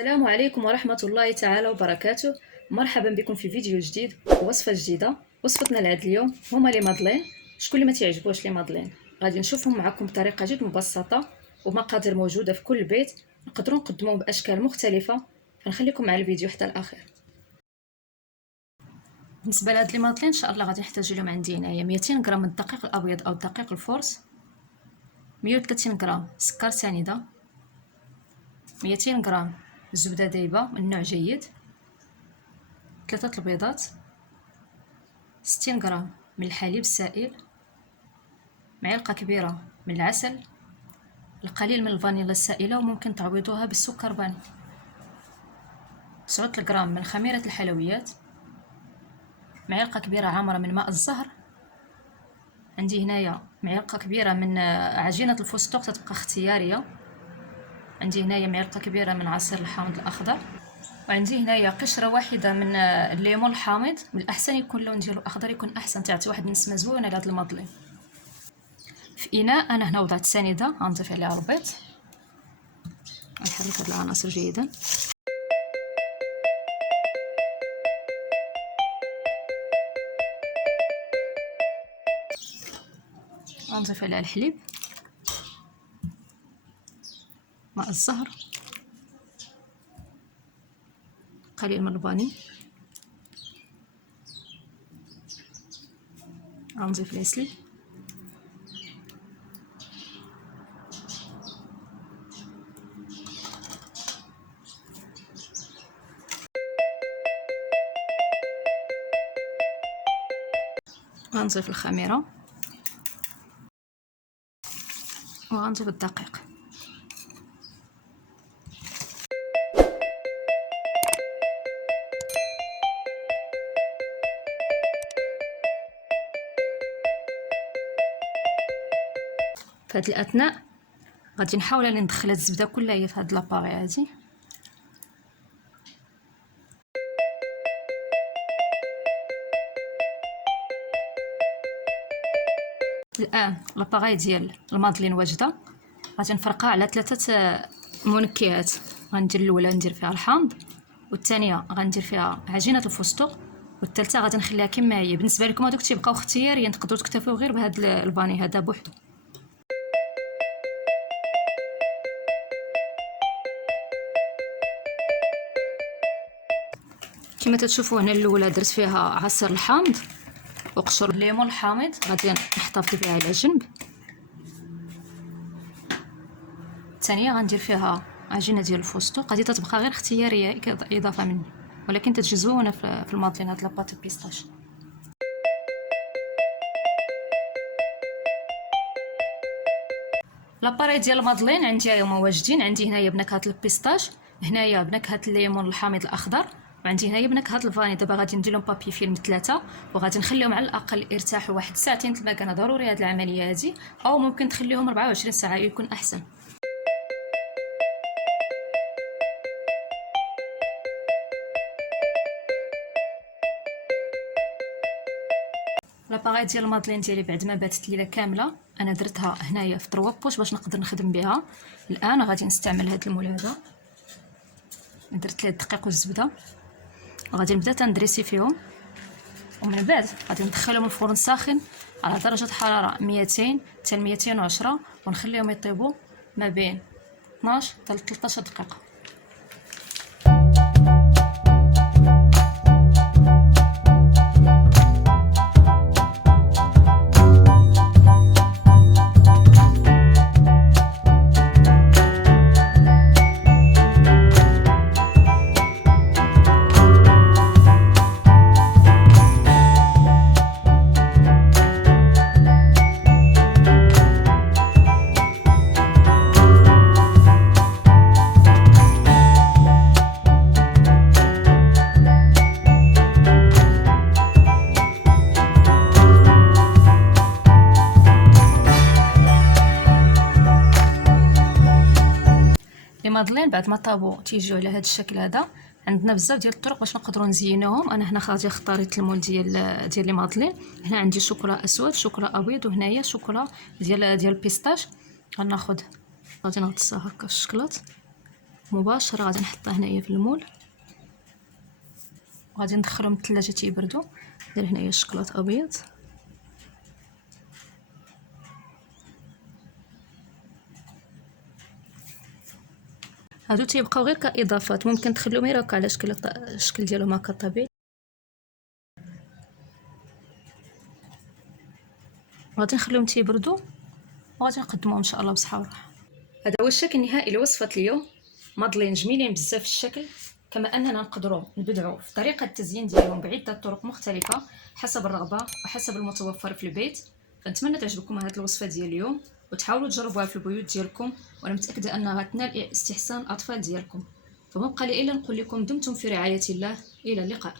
السلام عليكم ورحمة الله تعالى وبركاته. مرحبا بكم في فيديو جديد ووصفة جديدة. وصفتنا لهاد اليوم هما لي مادلين. شكون اللي ما تعجبوش لي مادلين غادي نشوفهم معكم بطريقة جد مبسطة ومقادير موجودة في كل بيت، نقدروا نقدموهم بأشكال مختلفة. فنخليكم مع الفيديو حتى الأخير. بالنسبة لهاد لي مادلين إن شاء الله غادي نحتاج لهم عندي هنايا 200 غرام من الدقيق الأبيض أو الدقيق الفورس، 130 غرام سكر سنيدة، 200 غرام زبدة دايبة من نوع جيد، 3 البيضات، 60 غرام من الحليب السائل، معلقة كبيرة من العسل، القليل من الفانيلا السائلة وممكن تعوضوها بالسكر بني، 9 غرام من خميرة الحلويات، معلقة كبيرة عامرة من ماء الزهر، عندي هنايا معلقة كبيرة من عجينة الفستق تتبقى اختيارية، عندي هنايا معلقة كبيرة من عصير الحامض الأخضر، وعندي هنايا قشرة واحدة من الليمون الحامض. من الأحسن يكون اللون ديالو أخضر، يكون أحسن، تعطي واحد النسمة زوينة لهاد المادلين. في إناء أنا هنا وضعت سنيدة غنضيف عليها البيض، نحرك هاد العناصر جيدا، غنضيف عليها الحليب، ماء الزهر، قليل من الفاني، غنضيف العسل، غنضيف الخميرة، وغنضيف الدقيق. في هاد الاثناء غادي نحاول اني ندخل هاد الزبده كلها هي في هاد لاباري هادي. الان لاباري ديال المادلين واجده، غادي نفرقها على 3 منكهات. غندير الاولى ندير فيها الحامض، والثانيه غندير فيها عجينه الفستق، والثالثه غادي نخليها كما هي. بالنسبه لكم هذوك تيبقاو اختياريين، تقدروا تكتفيو غير بهاد الفاني هذا بوحدو. كما تتشوفوا هنا الاولى درت فيها عصير الحامض وقشر الليمون الحامض، غادي نحتفظ بها على جنب. الثانيه غندير فيها عجينه ديال الفستق، غادي تتبقى غير اختياريه اضافه مني، ولكن تتجي زوينه في المادلين هاد لاباط بيستاش. لاباري ديال المادلين عندي هما واجدين. عندي هنايا بنكهه البيستاش، هنايا بنكهه الليمون الحامض الاخضر، وعندي هنايا بنكهه الفاني. دابا غادي ندير لهم بابي فيلم 3 وغادي نخليهم على الاقل يرتاحوا واحد ساعتين المكانه. ضروري هاد العمليه هادي، او ممكن تخليهم 24 ساعه يكون احسن. لاباغي ديال المادلين ديالي بعد ما باتت ليله كامله انا درتها هنايا في 3 بوش باش نقدر نخدم بها. الان غادي نستعمل هاد المول هذا، درت ليه الدقيق والزبده، وغادي نبدا تندريسي فيهم، ومن بعد غادي ندخلهم الفرن ساخن على درجه حراره 200 حتى 210 ونخليهم يطيبوا ما بين 12 حتى 13 دقيقه. المادلين بعد ما طابوا تيجيو على هذا الشكل هذا. عندنا بزاف ديال الطرق باش نقدروا نزينوهم. انا هنا غادي اختاريت المول ديال لي مادلين. هنا عندي شوكولا اسود، شوكولا ابيض، وهنايا شوكولا ديال البيستاش. غناخذ غادي نغطسها هكا في الشكلاط مباشره غادي نحطها هنايا في المول، وغادي ندخلهم للثلاجه تيبردوا. ندير هنايا الشكلاط ابيض، هادو تيبقاو غير كاضافات، ممكن تخليهم غير هكا على شكل الشكل ديالهم هكا طبيعي. غادي نخليهم تيبردوا وغادي نقدموهم ان شاء الله بصحه وراحه. هذا هو الشكل النهائي لوصفه اليوم. مادلين جميلين بزاف في الشكل، كما اننا نقدروا نبدعوا في طريقه التزيين ديالهم بعده طرق مختلفه حسب الرغبه وحسب المتوفر في البيت. فنتمنى تعجبكم هذه الوصفه ديال اليوم وتحاولوا تجربوها في البيوت ديالكم، وانا متاكده انها غتنال استحسان الاطفال ديالكم. فما بقى لي الا نقول لكم دمتم في رعايه الله، الى اللقاء.